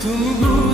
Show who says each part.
Speaker 1: Tudo